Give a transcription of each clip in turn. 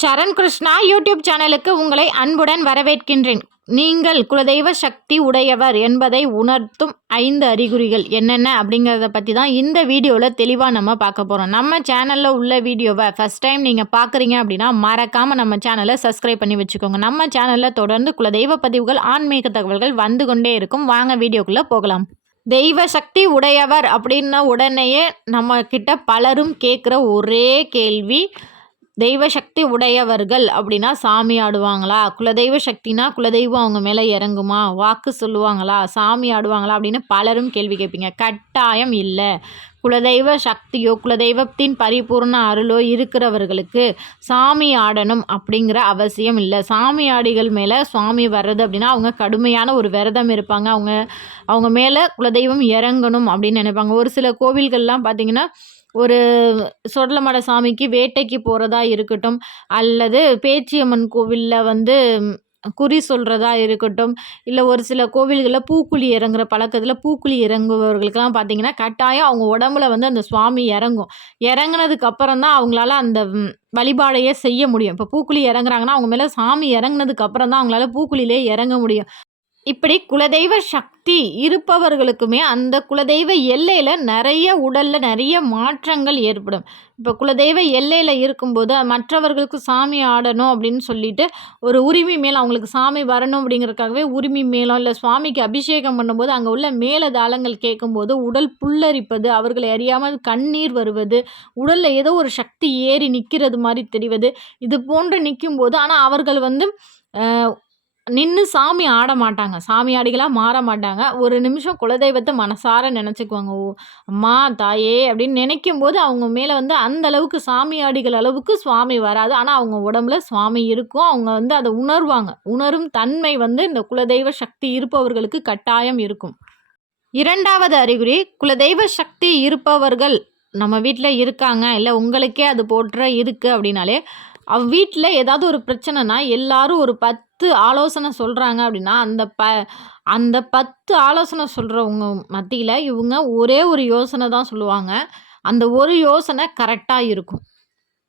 சரண் Krishna YouTube சேனலுக்கு உங்களை அன்புடன் வரவேற்கின்றேன். நீங்கள் குலதெய்வ சக்தி உடையவர் என்பதை உணர்த்தும் ஐந்து அறிகுறிகள் என்னென்ன அப்படிங்கிறத பற்றி தான் இந்த வீடியோவில் தெளிவாக நம்ம பார்க்க போகிறோம் நம்ம சேனலில் உள்ள வீடியோவை ஃபஸ்ட் டைம் நீங்கள் பார்க்குறீங்க அப்படின்னா மறக்காமல் நம்ம சேனலை சப்ஸ்கிரைப் பண்ணி வச்சுக்கோங்க. நம்ம சேனலில் தொடர்ந்து குலதெய்வ பதிவுகள் ஆன்மீக தகவல்கள் வந்து கொண்டே இருக்கும். வாங்க வீடியோக்குள்ளே போகலாம். தெய்வ சக்தி உடையவர் அப்படின்ன உடனேயே நம்ம பலரும் கேட்குற ஒரே கேள்வி தெய்வ சக்தி உடையவர்கள் அப்படின்னா சாமி ஆடுவாங்களா? குலதெய்வ சக்தினா குலதெய்வம் அவங்க மேலே இறங்குமா? வாக்கு சொல்லுவாங்களா? சாமி ஆடுவாங்களா? அப்படின்னு பலரும் கேள்வி கேட்பீங்க. கட்டாயம் இல்லை. குலதெய்வ சக்தியோ குலதெய்வத்தின் பரிபூர்ண அருளோ இருக்கிறவர்களுக்கு சாமி ஆடணும் அப்படிங்கிற அவசியம் இல்லை. சாமி ஆடிகள் மேலே சுவாமி வர்றது அப்படின்னா அவங்க கடுமையான ஒரு விரதம் இருப்பாங்க. அவங்க அவங்க மேலே குலதெய்வம் இறங்கணும் அப்படின்னு நினைப்பாங்க. ஒரு சில கோவில்கள்லாம் பார்த்திங்கன்னா ஒரு சொடலமட சாமிக்கு வேட்டைக்கு போகிறதா இருக்கட்டும் அல்லது பேச்சியம்மன் கோவிலில் வந்து குறி சொல்கிறதா இருக்கட்டும் இல்லை ஒரு சில கோவில்களில் பூக்குழி இறங்குற பழக்கத்தில் பூக்குழி இறங்குபவர்களுக்கெல்லாம் பார்த்தீங்கன்னா கட்டாயம் அவங்க உடம்புல வந்து அந்த சுவாமி இறங்கும். இறங்குனதுக்கு அப்புறம் தான் அவங்களால அந்த வழிபாடையே செய்ய முடியும். இப்போ பூக்குழி இறங்குறாங்கன்னா அவங்க மேலே சாமி இறங்குனதுக்கு அப்புறம் தான் அவங்களால பூக்குழிலே இறங்க முடியும். இப்படி குலதெய்வ சக்தி இருப்பவர்களுக்குமே அந்த குலதெய்வ எல்லையில் நிறைய உடலில் நிறைய மாற்றங்கள் ஏற்படும். இப்போ குலதெய்வ எல்லையில் இருக்கும்போது மற்றவர்களுக்கு சாமி ஆடணும் அப்படின்னு சொல்லிட்டு ஒரு உரிமை மேலே அவங்களுக்கு சாமி வரணும் அப்படிங்கிறதுக்காகவே உரிமை மேலம் இல்லை சுவாமிக்கு அபிஷேகம் பண்ணும்போது அங்கே உள்ள மேலதாளங்கள் கேட்கும்போது உடல் புல்லரிப்பது அவர்களை அறியாமல் கண்ணீர் வருவது உடலில் ஏதோ ஒரு சக்தி ஏறி நிற்கிறது மாதிரி தெரிவது இது போன்று நிற்கும்போது ஆனால் அவர்கள் வந்து நின்று சாமி ஆட மாட்டாங்க. சாமி ஆடிகளாக மாற மாட்டாங்க. ஒரு நிமிஷம் குலதெய்வத்தை மனசார நினச்சிக்குவாங்க. ஓ அம்மா தாயே அப்படின்னு நினைக்கும் போது அவங்க மேலே வந்து அந்த அளவுக்கு சாமி ஆடிகள் அளவுக்கு சுவாமி வராது. ஆனால் அவங்க உடம்புல சுவாமி இருக்கும். அவங்க வந்து அதை உணர்வாங்க. உணரும் தன்மை வந்து இந்த குலதெய்வ சக்தி இருப்பவர்களுக்கு கட்டாயம் இருக்கும். இரண்டாவது அறிகுறி குலதெய்வ சக்தி இருப்பவர்கள் நம்ம வீட்டில் இருக்காங்க. இல்லை உங்களுக்கே அது போற்ற இருக்குது அப்படின்னாலே அவ் வீட்டில் ஏதாவது ஒரு பிரச்சனைனா எல்லாரும் ஒரு பத்து பத்து ஆலோசனை சொல்கிறாங்க அப்படின்னா அந்த ப அந்த பத்து ஆலோசனை சொல்கிறவங்க மத்தியில் இவங்க ஒரே ஒரு யோசனை தான் சொல்லுவாங்க. அந்த ஒரு யோசனை கரெக்டாக இருக்கும்.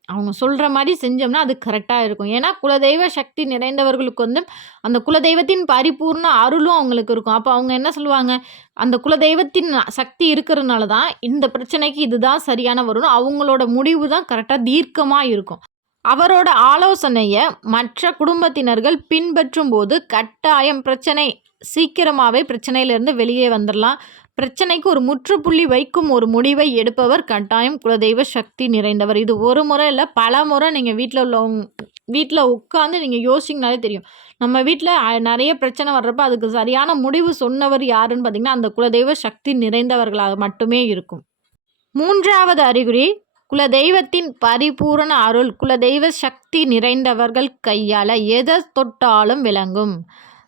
அவங்க சொல்கிற மாதிரி செஞ்சோம்னா அது கரெக்டாக இருக்கும். ஏன்னா குலதெய்வ சக்தி நிறைந்தவர்களுக்கு வந்து அந்த குலதெய்வத்தின் பரிபூர்ண அருளும் அவங்களுக்கு இருக்கும். அப்போ அவங்க என்ன சொல்லுவாங்க? அந்த குலதெய்வத்தின் சக்தி இருக்கிறதுனால தான் இந்த பிரச்சனைக்கு இதுதான் சரியான வரும் அவங்களோட முடிவு தான் கரெக்டாக தீர்க்கமாக இருக்கும். அவரோட ஆலோசனையை மற்ற குடும்பத்தினர்கள் பின்பற்றும் போது கட்டாயம் பிரச்சனை சீக்கிரமாகவே பிரச்சனையிலேருந்து வெளியே வந்துடலாம் பிரச்சனைக்கு ஒரு முற்றுப்புள்ளி வைக்கும் ஒரு முடிவை எடுப்பவர் கட்டாயம் குலதெய்வ சக்தி நிறைந்தவர். இது ஒரு முறை இல்லை பல முறை நீங்கள் வீட்டில் உள்ளவங்க வீட்டில் உட்காந்து நீங்கள் யோசிங்கனாலே தெரியும். நம்ம வீட்டில் நிறைய பிரச்சனை வர்றப்ப அதுக்கு சரியான முடிவு சொன்னவர் யாருன்னு பார்த்தீங்கன்னா அந்த குலதெய்வ சக்தி நிறைந்தவர்களாக மட்டுமே இருக்கும். மூன்றாவது அறிகுறி குலதெய்வத்தின் பரிபூரண அருள் குலதெய்வ சக்தி நிறைந்தவர்கள் கையால் எதை தொட்டாலும் விளங்கும்?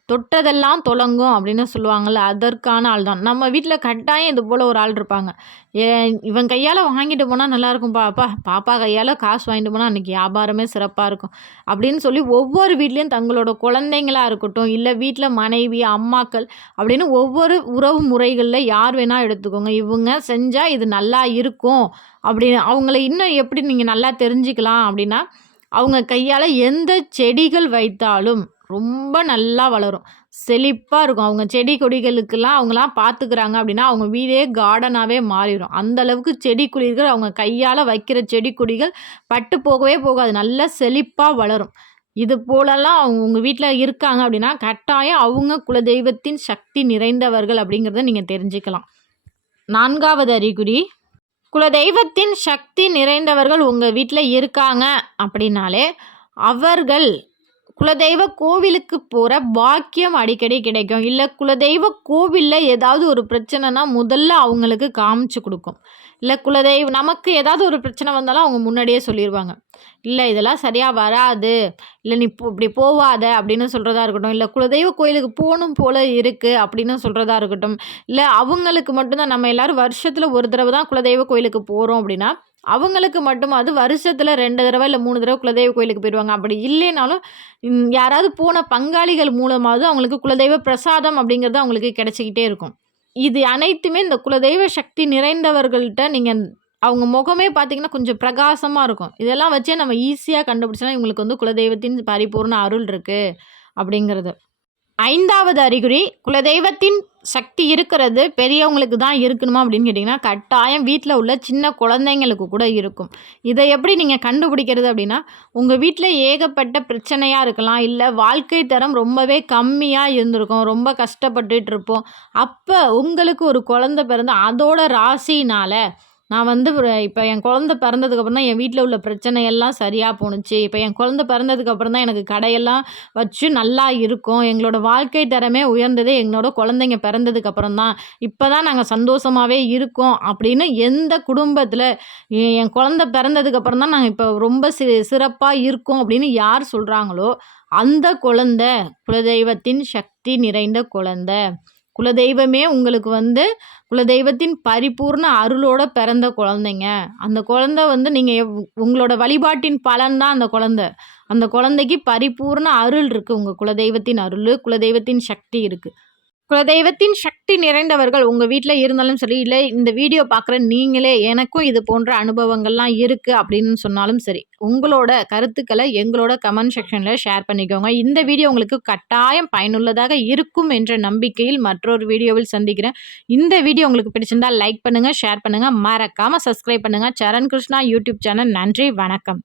தொட்டதெல்லாம் தொடங்கும் அப்படின்னு சொல்லுவாங்கள்ல அதற்கான ஆள் தான் நம்ம வீட்டில் கட்டாயம் இது போல் ஒரு ஆள் இருப்பாங்க. ஏ இவன் கையால் வாங்கிட்டு போனால் நல்லாயிருக்கும் பாப்பா பாப்பா கையால் காசு வாங்கிட்டு போனால் அன்றைக்கி வியாபாரமே சிறப்பாக இருக்கும் அப்படின்னு சொல்லி ஒவ்வொரு வீட்லேயும் தங்களோட குழந்தைங்களாக இருக்கட்டும் இல்லை வீட்டில் மனைவி அம்மாக்கள் அப்படின்னு ஒவ்வொரு உறவு முறைகளில் யார் வேணால் எடுத்துக்கோங்க. இவங்க செஞ்சால் இது நல்லா இருக்கும் அப்படின்னு அவங்கள இன்னும் எப்படி நீங்கள் நல்லா தெரிஞ்சுக்கலாம் அப்படின்னா அவங்க கையால் எந்த செடிகள் வைத்தாலும் ரொம்ப நல்லா வளரும். செழிப்பாக இருக்கும். அவங்க செடி கொடிகளுக்கெல்லாம் அவங்களாம் பார்த்துக்கிறாங்க அப்படின்னா அவங்க வீடே கார்டனாகவே மாறிடும். அந்தளவுக்கு செடி கொடிகள் அவங்க கையால் வைக்கிற செடி கொடிகள் பட்டு போகவே போகாது. நல்லா செழிப்பாக வளரும். இது போலலாம் அவங்க உங்கள் வீட்டில் இருக்காங்க அப்படின்னா கட்டாயம் அவங்க குலதெய்வத்தின் சக்தி நிறைந்தவர்கள் அப்படிங்கிறத நீங்கள் தெரிஞ்சுக்கலாம். நான்காவது அறிகுறி குலதெய்வத்தின் சக்தி நிறைந்தவர்கள் உங்கள் வீட்டில் இருக்காங்க அப்படின்னாலே அவர்கள் குலதெய்வ கோவிலுக்கு போகிற பாக்கியம் அடிக்கடி கிடைக்கும். இல்லை குலதெய்வ கோவிலில் ஏதாவது ஒரு பிரச்சனைனா முதல்ல அவங்களுக்கு காமிச்சு கொடுக்கும். இல்லை குலதெய்வ நமக்கு ஏதாவது ஒரு பிரச்சனை வந்தாலும் அவங்க முன்னாடியே சொல்லிடுவாங்க இல்லை இதெல்லாம் சரியாக வராது. இல்லை நீ இப்படி போவாத அப்படின்னு சொல்கிறதா இருக்கட்டும். இல்லை குலதெய்வ கோயிலுக்கு போகணும் போல் இருக்குது அப்படின்னு சொல்கிறதா இருக்கட்டும். இல்லை அவங்களுக்கு மட்டும்தான். நம்ம எல்லோரும் வருஷத்தில் ஒரு தடவை தான் குலதெய்வ கோயிலுக்கு போகிறோம் அப்படின்னா அவங்களுக்கு மட்டும் அது வருஷத்தில் ரெண்டு தடவை இல்லை மூணு தடவை குலதெய்வ கோயிலுக்கு போயிடுவாங்க அப்படி இல்லைனாலும் யாராவது போன பங்காளிகள் மூலமாவது அவங்களுக்கு குலதெய்வ பிரசாதம் அப்படிங்கிறது அவங்களுக்கு கிடச்சிக்கிட்டே இருக்கும் இது அனைத்துமே இந்த குலதெய்வ சக்தி நிறைந்தவர்கள்ட்ட நீங்கள் அவங்க முகமே பார்த்தீங்கன்னா கொஞ்சம் பிரகாசமாக இருக்கும். இதெல்லாம் வச்சே நம்ம ஈஸியாக கண்டுபிடிச்சலாம் இவங்களுக்கு வந்து குலதெய்வத்தின் பரிபூர்ண அருள் இருக்குது அப்படிங்கிறது. ஐந்தாவது அறிகுறி குலதெய்வத்தின் சக்தி இருக்கிறது பெரியவங்களுக்கு தான் இருக்கணுமா அப்படின்னு கேட்டிங்கன்னா, கட்டாயம் வீட்டில் உள்ள சின்ன குழந்தைங்களுக்கு கூட இருக்கும். இதை எப்படி நீங்கள் கண்டுபிடிக்கிறது அப்படின்னா, உங்கள் வீட்டில் ஏகப்பட்ட பிரச்சனையாக இருக்கலாம். இல்லை வாழ்க்கை தரம் ரொம்பவே கம்மியாக இருந்திருக்கும். ரொம்ப கஷ்டப்பட்டுட்டு இருப்போம். அப்போ உங்களுக்கு ஒரு குழந்த பிறந்து அதோட ராசினால் நான் வந்து இப்போ என் குழந்த பிறந்ததுக்கப்புறம் தான் என் வீட்டில் உள்ள பிரச்சனை எல்லாம் சரியாக போணுச்சு. இப்போ என் குழந்த பிறந்ததுக்கப்புறம் தான் எனக்கு கடையெல்லாம் வச்சு நல்லா இருக்கும். எங்களோட வாழ்க்கை தரமே உயர்ந்ததே எங்களோட குழந்தைங்க பிறந்ததுக்கப்புறம் தான். இப்போ தான் நாங்கள் சந்தோஷமாகவே இருக்கோம் அப்படின்னு எந்த குடும்பத்தில் எ என் குழந்த பிறந்ததுக்கப்புறம் தான் நாங்கள் இப்போ ரொம்ப சி சிறப்பாக இருக்கோம் அப்படின்னு யார் சொல்கிறாங்களோ அந்த குழந்த குலதெய்வத்தின் சக்தி நிறைந்த குழந்தை. குலதெய்வமே உங்களுக்கு வந்து குலதெய்வத்தின் பரிபூர்ண அருளோட பிறந்த குழந்தைங்க. அந்த குழந்தை வந்து நீங்கள் எவ் உங்களோட வழிபாட்டின் பலன் தான் அந்த குழந்தை. அந்த குழந்தைக்கு பரிபூர்ண அருள் இருக்குது உங்கள் குலதெய்வத்தின் அருள் குலதெய்வத்தின் சக்தி இருக்குது குலதெய்வத்தின் சக்தி நிறைந்தவர்கள் உங்க வீட்டில் இருந்தாலும் சரி, இல்லை இந்த வீடியோ பார்க்குற நீங்களே எனக்கும் இது போன்ற அனுபவங்கள்லாம் இருக்கு அப்படின்னு சொன்னாலும் சரி, உங்களோட கருத்துக்களை எங்களோட கமெண்ட் செக்ஷன்ல ஷேர் பண்ணிக்கோங்க. இந்த வீடியோ உங்களுக்கு கட்டாயம் பயனுள்ளதாக இருக்கும் என்ற நம்பிக்கையில் மற்றொரு வீடியோவில் சந்திக்கிறேன். இந்த வீடியோ உங்களுக்கு பிடிச்சிருந்தா லைக் பண்ணுங்க, ஷேர் பண்ணுங்க. மறக்காம சப்ஸ்கிரைப் பண்ணுங்க. Saran Krishna YouTube channel. நன்றி, வணக்கம்.